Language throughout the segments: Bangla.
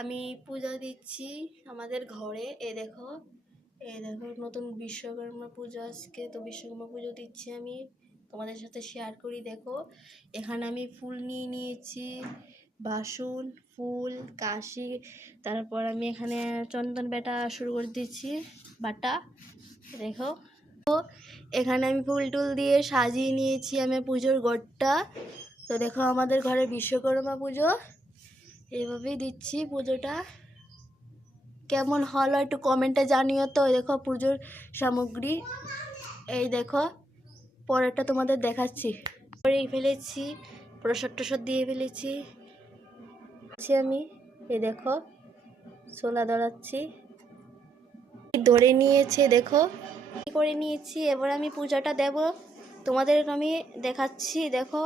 আমি পূজা দিচ্ছি আমাদের ঘরে। এ দেখো নতুন বিশ্বকর্মা পুজো আজকে, তো বিশ্বকর্মা পুজো দিচ্ছি আমি, তোমাদের সাথে শেয়ার করি। দেখো এখানে আমি ফুল নিয়ে নিয়েছি, বাসন, ফুল, কাশি, তারপর আমি এখানে চন্দন বাটা শুরু করে দিচ্ছি বাটা। দেখো এখানে আমি ফুল টুল দিয়ে সাজিয়ে নিয়েছি আমি পুজোর ঘরটা। তো দেখো আমাদের ঘরে বিশ্বকর্মা পুজো, এভাবেই দিচ্ছি পুজোটা। কেমন হলো একটু কমেন্টে জানিও তো। দেখো পুজোর সামগ্রী, এই দেখো পরেরটা তোমাদের দেখাচ্ছি। করেই ফেলেছি, প্রসাদ টসাদ দিয়ে ফেলেছি আমি। এই দেখো ছোলা ধরাচ্ছি, ধরে নিয়েছে, দেখো করে নিয়েছি। এবার আমি পূজাটা দেব, তোমাদের আমি দেখাচ্ছি। দেখো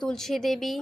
তুলসী দেবী,